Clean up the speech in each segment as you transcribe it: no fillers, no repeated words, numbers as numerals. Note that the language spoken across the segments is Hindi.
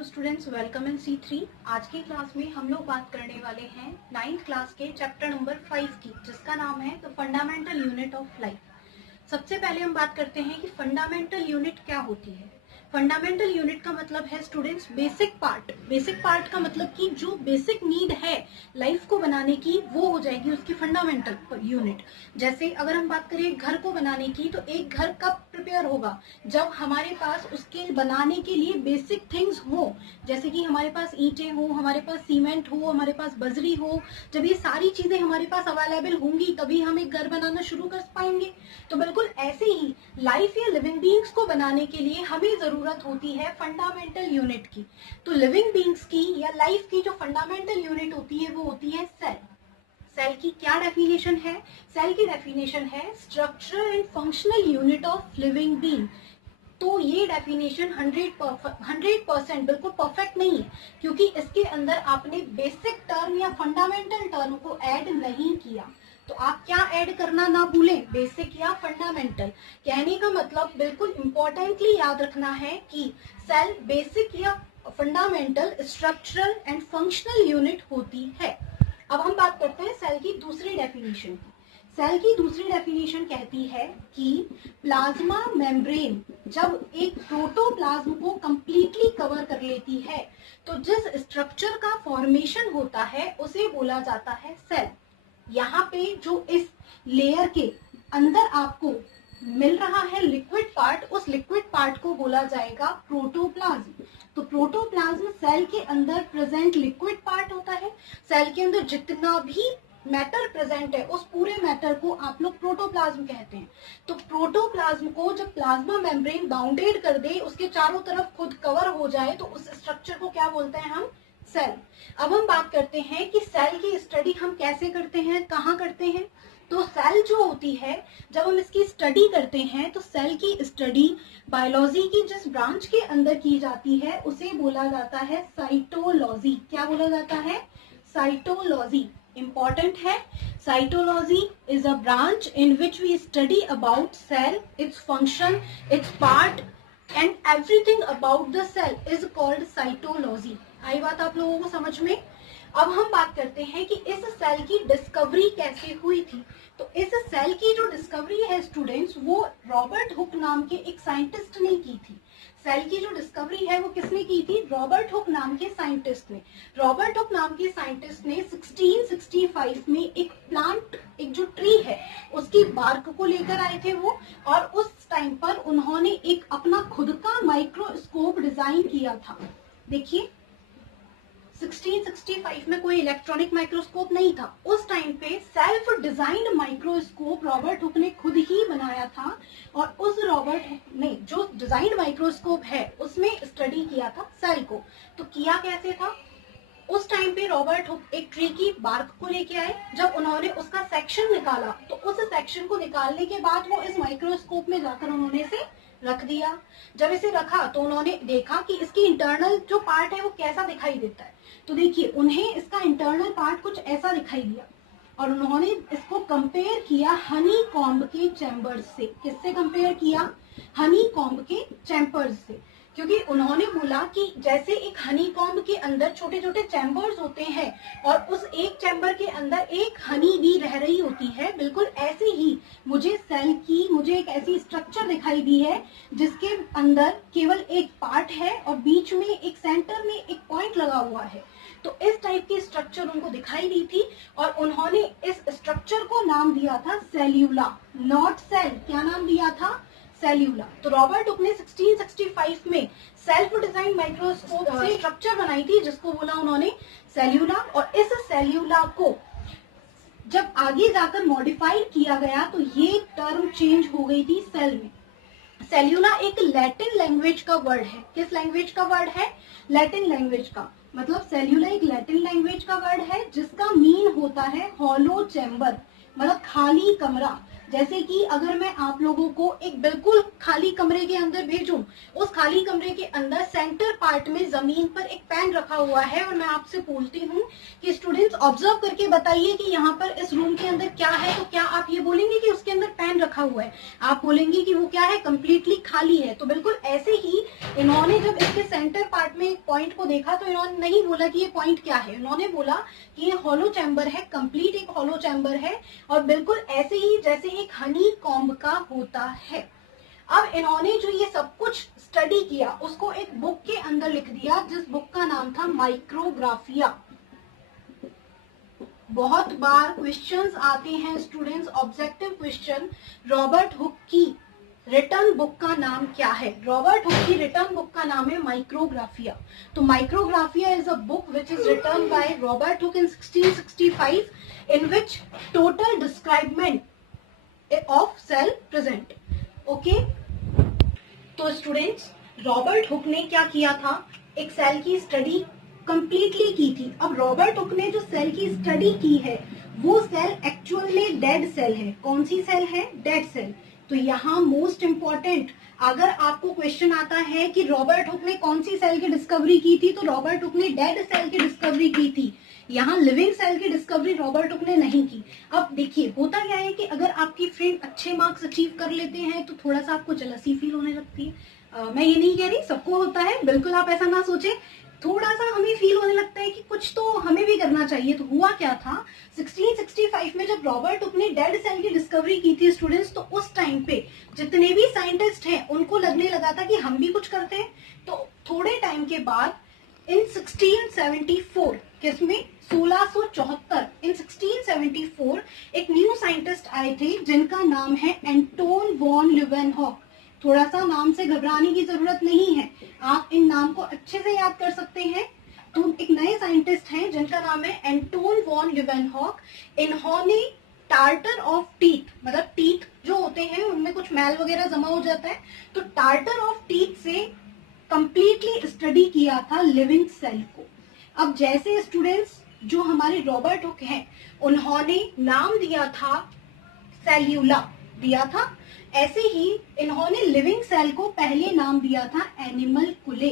Hello students, welcome in C3। आज की क्लास में हम लोग बात करने वाले हैं 9th क्लास के चैप्टर नंबर 5 की, जिसका नाम है the fundamental unit of life. सबसे पहले हम बात करते हैं कि फंडामेंटल यूनिट क्या होती है। फंडामेंटल यूनिट का मतलब है students basic part. Basic part का मतलब कि जो बेसिक नीड है लाइफ को बनाने की, वो हो जाएगी उसकी फंडामेंटल यूनिट। जैसे अगर हम बात करें घर को बनाने की, तो एक घर कब प्रिपेयर होगा? जब हमारे पास उसके बनाने के लिए बेसिक थिंग्स हो, जैसे कि हमारे पास ईंटें हो, हमारे पास सीमेंट हो, हमारे पास बजरी हो। जब ये सारी चीजें हमारे पास अवेलेबल होंगी तभी हम एक घर बनाना शुरू कर पाएंगे। तो बिल्कुल ऐसे ही लाइफ या लिविंग बीइंग्स को बनाने के लिए हमें जरूरत होती है फंडामेंटल यूनिट की। तो लिविंग बीइंग्स की या लाइफ की जो फंडामेंटल यूनिट होती है वो होती है सेल। सेल की क्या डेफिनेशन है? सेल की डेफिनेशन है structural and functional unit of living being. तो ये डेफिनेशन 100% बिल्कुल परफेक्ट नहीं है, क्योंकि इसके अंदर आपने बेसिक टर्म या फंडामेंटल टर्म को ऐड नहीं किया। तो आप क्या ऐड करना ना भूलें, बेसिक या फंडामेंटल। कहने का मतलब बिल्कुल इंपॉर्टेंटली याद रखना है कि सेल बेसिक या fundamental, structural and functional unit होती है। अब हम बात करते हैं सेल की दूसरी डेफिनेशन की। सेल की दूसरी डेफिनेशन कहती है कि प्लाज्मा मेम्ब्रेन जब एक प्रोटोप्लाज्म को कंप्लीटली कवर कर लेती है, तो जिस स्ट्रक्चर का फॉर्मेशन होता है उसे बोला जाता है सेल। यहाँ पे जो इस लेयर के अंदर आपको मिल रहा है लिक्विड पार्ट, उस लिक्विड पार्ट को बोला जाएगा प्रोटोप्लाज्म। तो प्रोटोप्लाज्म सेल के अंदर प्रेजेंट लिक्विड पार्ट होता है। सेल के अंदर जितना भी मैटर प्रेजेंट है उस पूरे मैटर को आप लोग प्रोटोप्लाज्म कहते हैं। तो प्रोटोप्लाज्म को जब प्लाज्मा मेम्ब्रेन बाउंडेड कर दे, उसके चारों तरफ खुद कवर हो जाए, तो उस स्ट्रक्चर को क्या बोलते हैं हम? सेल। अब हम बात करते हैं कि सेल की स्टडी हम कैसे करते हैं, कहाँ करते हैं। तो सेल जो होती है, जब हम इसकी स्टडी करते हैं तो सेल की स्टडी बायोलॉजी की जिस ब्रांच के अंदर की जाती है उसे बोला जाता है साइटोलॉजी। क्या बोला जाता है? साइटोलॉजी। इंपॉर्टेंट है। Cytology is a branch in which we study about cell, its function, its part and everything about the cell is called cytology. आई बात आप लोगों को समझ में? अब हम बात करते हैं कि इस सेल की डिस्कवरी कैसे हुई थी। तो इस सेल की जो डिस्कवरी है स्टूडेंट्स, वो रॉबर्ट हुक नाम के एक साइंटिस्ट ने की थी। सेल की जो डिस्कवरी है वो किसने की थी? रॉबर्ट हुक नाम के साइंटिस्ट ने। रॉबर्ट हुक नाम के साइंटिस्ट ने 1665 में एक प्लांट, एक जो ट्री है उसकी बार्क को लेकर आए थे वो, और उस टाइम पर उन्होंने एक अपना खुद का माइक्रोस्कोप डिजाइन किया था। देखिए 1665 में कोई इलेक्ट्रॉनिक माइक्रोस्कोप नहीं था। उस टाइम पे self designed microscope Robert Hooke ने खुद ही बनाया था, और उस रॉबर्ट हुक ने जो डिजाइंड माइक्रोस्कोप है उसमें स्टडी किया था सेल को। तो किया कैसे था? उस टाइम पे रॉबर्ट हुक एक ट्री की बार्क को लेके आए। जब उन्होंने उसका सेक्शन निकाला, तो उस सेक्शन को निकालने के बाद वो इस माइक्रोस्कोप में जाकर उन्होंने इसे रख दिया। जब इसे रखा तो उन्होंने देखा कि इसकी इंटरनल जो पार्ट है वो कैसा दिखाई देता है। तो देखिए उन्हें इसका इंटरनल पार्ट कुछ ऐसा दिखाई दिया, और उन्होंने इसको कंपेयर किया हनी कॉम्ब के चैम्बर्स से। किससे कंपेयर किया? हनी कॉम्ब के चैम्बर्स से। क्योंकि उन्होंने बोला कि जैसे एक हनी कॉम्ब के अंदर छोटे छोटे चैम्बर्स होते हैं और उस एक चैम्बर के अंदर एक हनी भी रह रही होती है, बिल्कुल ऐसे ही मुझे सेल की एक ऐसी स्ट्रक्चर दिखाई दी है जिसके अंदर केवल एक पार्ट है और बीच में एक सेंटर में एक पॉइंट लगा हुआ है। तो इस टाइप की स्ट्रक्चर उनको दिखाई दी थी, और उन्होंने इस स्ट्रक्चर को नाम दिया था सेल्यूला, नॉट सेल। क्या नाम दिया था? सेल्यूला। तो रॉबर्ट हुक ने 1665 में सेल्फ डिजाइन माइक्रोस्कोप से स्ट्रक्चर बनाई थी जिसको बोला उन्होंने सेल्यूला। और इस सेल्यूला को जब आगे जाकर मॉडिफाइड किया गया तो ये टर्म चेंज हो गई थी सेल में। सेल्यूला एक लैटिन लैंग्वेज का वर्ड है। किस लैंग्वेज का वर्ड है? लैटिन लैंग्वेज का। मतलब सेल्यूला एक लैटिन लैंग्वेज का वर्ड है जिसका मीन होता है हॉलो चैम्बर, मतलब खाली कमरा। जैसे कि अगर मैं आप लोगों को एक बिल्कुल खाली कमरे के अंदर भेजूं, उस खाली कमरे के अंदर सेंटर पार्ट में जमीन पर एक पेन रखा हुआ है और मैं आपसे बोलती हूँ कि स्टूडेंट्स ऑब्जर्व करके बताइए कि यहाँ पर इस रूम के अंदर क्या है, तो क्या आप ये बोलेंगे कि उसके अंदर पेन रखा हुआ है? आप बोलेंगे कि वो क्या है, कंप्लीटली खाली है। तो बिल्कुल ऐसे ही इन्होंने जब इसके सेंटर पार्ट में एक पॉइंट को देखा तो इन्होंने नहीं बोला कि ये पॉइंट क्या है, इन्होंने बोला कि ये हॉलो चैम्बर है, कंप्लीट एक हॉलो चैम्बर है, और बिल्कुल ऐसे ही जैसे एक हनी कॉम्ब का होता है। अब इन्होंने जो ये सब कुछ स्टडी किया उसको एक बुक के अंदर लिख दिया, जिस बुक का नाम था माइक्रोग्राफिया। बहुत बार क्वेश्चंस आते हैं students, objective question, Robert Hooke की रिटर्न बुक का नाम क्या है? रॉबर्ट हुक की रिटर्न बुक का नाम है माइक्रोग्राफिया। तो Micrographia is a book which is written by Robert Hooke in 1665, in which total describement of cell present. Okay, तो स्टूडेंट्स रॉबर्ट हुक ने क्या किया था, एक सेल की स्टडी कंप्लीटली की थी। अब रॉबर्ट हुक ने जो सेल की स्टडी की है वो सेल एक्चुअल में डेड सेल है। कौन सी सेल है? Dead cell. तो यहाँ मोस्ट इंपॉर्टेंट, अगर आपको क्वेश्चन आता है कि रॉबर्ट हुक ने कौन सी सेल की डिस्कवरी की थी, तो रॉबर्ट हुक ने डेड सेल की डिस्कवरी की थी। यहाँ लिविंग सेल की डिस्कवरी रॉबर्ट हुक ने नहीं की। अब देखिए होता क्या है कि अगर आपकी फ्रेंड अच्छे मार्क्स अचीव कर लेते हैं तो थोड़ा सा आपको जेलसी फील होने लगती है। मैं ये नहीं कह रही सबको होता है, बिल्कुल आप ऐसा ना सोचे, थोड़ा सा हमें फील होने लगता है कि कुछ तो हमें भी करना चाहिए। तो हुआ क्या था, 1665 में जब रॉबर्ट हुक ने डेड सेल की डिस्कवरी की थी स्टूडेंट्स, तो उस टाइम पे जितने भी साइंटिस्ट हैं उनको लगने लगा था कि हम भी कुछ करते हैं। तो थोड़े टाइम के बाद इन 1674, किसमें 1674, इन 1674 एक न्यू साइंटिस्ट आए थे जिनका नाम है एंटोन वॉन ल्यूवेनहॉक। थोड़ा सा नाम से घबराने की जरूरत नहीं है, आप इन नाम को अच्छे से याद कर सकते हैं। तो एक नए साइंटिस्ट हैं जिनका नाम है एंटोन वॉन ल्यूवेनहॉक। इन्होंने टार्टर ऑफ टीथ, मतलब टीथ जो होते हैं उनमें कुछ मैल वगैरह जमा हो जाता है, तो टार्टर ऑफ टीथ से कंप्लीटली स्टडी किया था लिविंग सेल को। अब जैसे स्टूडेंट्स जो हमारे रॉबर्ट हुक हैं उन्होंने नाम दिया था सेल्यूला, दिया था, ऐसे ही इन्होंने लिविंग सेल को पहले नाम दिया था एनिमल कुले,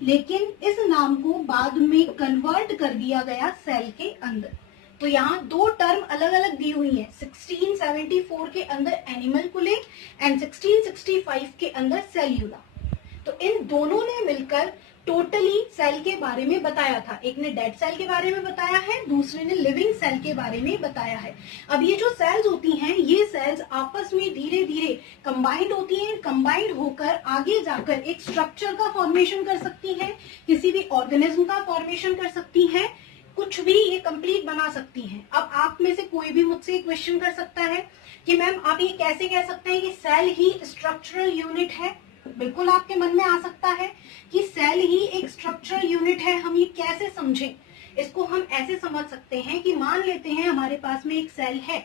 लेकिन इस नाम को बाद में कन्वर्ट कर दिया गया सेल के अंदर। तो यहाँ दो टर्म अलग अलग दी हुई है, 1674 के अंदर एनिमल कुले एंड 1665 के अंदर सेल्यूला। तो इन दोनों ने मिलकर टोटली सेल के बारे में बताया था। एक ने डेड सेल के बारे में बताया है, दूसरे ने लिविंग सेल के बारे में बताया है। अब ये जो सेल्स होती हैं, ये सेल्स आपस में धीरे धीरे कंबाइंड होती हैं, कंबाइंड होकर आगे जाकर एक स्ट्रक्चर का फॉर्मेशन कर सकती हैं, किसी भी ऑर्गेनिज्म का फॉर्मेशन कर सकती हैं, कुछ भी ये कंप्लीट बना सकती हैं। अब आप में से कोई भी मुझसे क्वेश्चन कर सकता है कि मैम आप ये कैसे कह सकते हैं कि सेल ही स्ट्रक्चरल यूनिट है? बिल्कुल आपके मन में आ सकता है कि सेल ही एक स्ट्रक्चरल यूनिट है, हम ये कैसे समझें? इसको हम ऐसे समझ सकते हैं कि मान लेते हैं हमारे पास में एक सेल है,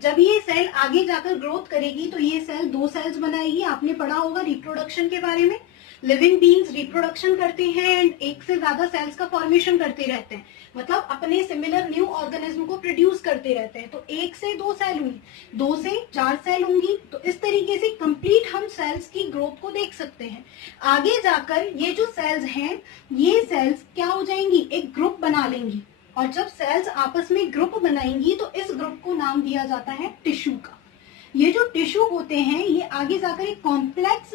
जब ये सेल आगे जाकर ग्रोथ करेगी तो ये सेल दो सेल्स बनाएगी। आपने पढ़ा होगा रिप्रोडक्शन के बारे में, लिविंग बीइंग्स रिप्रोडक्शन करते हैं एंड एक से ज्यादा सेल्स का फॉर्मेशन करते रहते हैं, मतलब अपने सिमिलर न्यू ऑर्गेनिज्म को प्रोड्यूस करते रहते हैं। तो एक से दो सेल हुई, दो से चार सेल होंगी, तो इस तरीके से कंप्लीट हम सेल्स की ग्रोथ को देख सकते हैं। आगे जाकर ये जो सेल्स हैं, ये सेल्स क्या हो जाएंगी, एक ग्रुप बना लेंगी, और जब सेल्स आपस में ग्रुप बनाएंगी तो इस ग्रुप को नाम दिया जाता है टिश्यू का। ये जो टिश्यू होते हैं ये आगे जाकर एक कॉम्प्लेक्स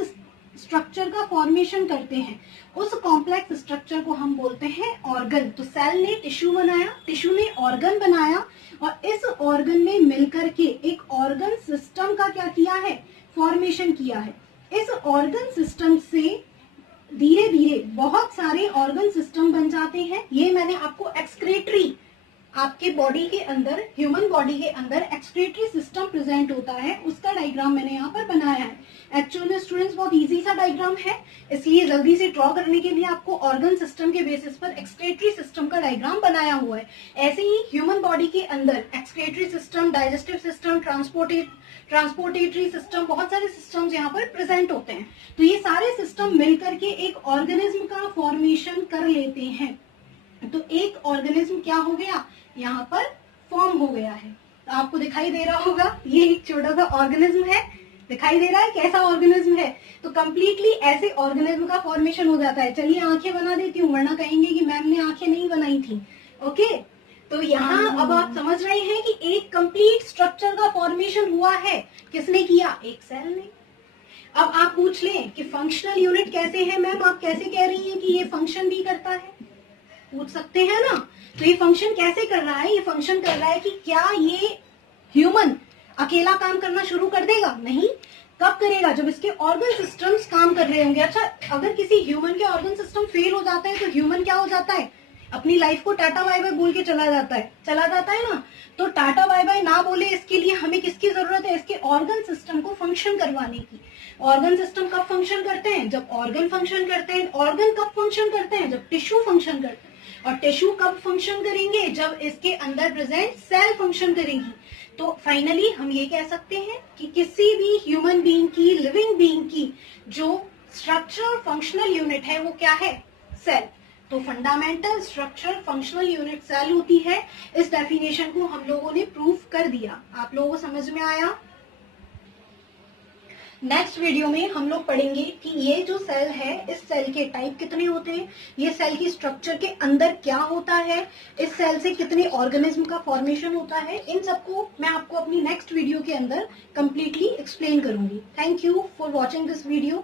स्ट्रक्चर का फॉर्मेशन करते हैं, उस कॉम्प्लेक्स स्ट्रक्चर को हम बोलते हैं ऑर्गन। तो सेल ने टिश्यू बनाया, टिश्यू ने ऑर्गन बनाया, और इस ऑर्गन में मिलकर के एक ऑर्गन सिस्टम का क्या किया है, फॉर्मेशन किया है। इस ऑर्गन सिस्टम से धीरे धीरे बहुत सारे ऑर्गन सिस्टम बन जाते हैं। ये मैंने आपको एक्सक्रीटरी, आपके बॉडी के अंदर, ह्यूमन बॉडी के अंदर एक्सक्रीटरी सिस्टम प्रेजेंट होता है, उसका डायग्राम मैंने यहाँ पर बनाया है। एक्चुअल में स्टूडेंट्स बहुत इजी सा डायग्राम है, इसलिए जल्दी से ड्रॉ करने के लिए आपको ऑर्गन सिस्टम के बेसिस पर एक्सक्रीटरी सिस्टम का डायग्राम बनाया हुआ है। ऐसे ही ह्यूमन बॉडी के अंदर excretory system, digestive system, transportatory system, बहुत सारे सिस्टम्स यहाँ पर प्रेजेंट होते हैं। तो ये सारे सिस्टम मिलकर के एक ऑर्गेनिज्म का फॉर्मेशन कर लेते हैं। तो एक ऑर्गेनिज्म क्या हो गया, यहाँ पर फॉर्म हो गया है। आपको दिखाई दे रहा होगा, ये एक छोटा सा ऑर्गेनिज्म है, दिखाई दे रहा है कैसा ऑर्गेनिज्म है। तो कंप्लीटली ऐसे ऑर्गेनिज्म का फॉर्मेशन हो जाता है। चलिए आंखें बना देती हूँ, वरना कहेंगे कि मैम ने आंखें नहीं बनाई थी। ओके, तो यहाँ अब आप समझ रहे हैं कि एक कंप्लीट स्ट्रक्चर का फॉर्मेशन हुआ है। किसने किया? एक सेल ने। अब आप पूछ लें कि फंक्शनल यूनिट कैसे है मैम, आप कैसे कह रही हैं कि ये फंक्शन भी करता है? पूछ सकते हैं ना। तो ये फंक्शन कैसे कर रहा है? ये फंक्शन कर रहा है कि क्या ये ह्यूमन अकेला काम करना शुरू कर देगा? नहीं। कब करेगा? जब इसके ऑर्गन सिस्टम्स काम कर रहे होंगे। अच्छा, अगर किसी ह्यूमन के ऑर्गन सिस्टम फेल हो जाता है तो ह्यूमन क्या हो जाता है? अपनी लाइफ को टाटा बाय बाय बोल के चला जाता है ना। तो टाटा बाय बाय ना बोले इसके लिए हमें किसकी जरूरत है? इसके ऑर्गन सिस्टम को फंक्शन करवाने की। ऑर्गन सिस्टम कब फंक्शन करते हैं? जब ऑर्गन फंक्शन करते हैं। ऑर्गन कब फंक्शन करते हैं? जब टिश्यू फंक्शन करते हैं। और टिश्यू कब फंक्शन करेंगे? जब इसके अंदर प्रेजेंट सेल फंक्शन करेगी। तो फाइनली हम ये कह सकते हैं कि किसी भी ह्यूमन बीइंग की, लिविंग बीइंग की जो स्ट्रक्चरल फंक्शनल यूनिट है वो क्या है? सेल। तो fundamental structural functional unit cell होती है। इस डेफिनेशन को हम लोगों ने प्रूव कर दिया। आप लोगों को समझ में आया? नेक्स्ट वीडियो में हम लोग पढ़ेंगे कि ये जो सेल है, इस सेल के टाइप कितने होते हैं, ये सेल की स्ट्रक्चर के अंदर क्या होता है, इस सेल से कितने ऑर्गेनिज्म का फॉर्मेशन होता है। इन सबको मैं आपको अपनी नेक्स्ट वीडियो के अंदर कंप्लीटली एक्सप्लेन करूंगी। Thank you for watching this video.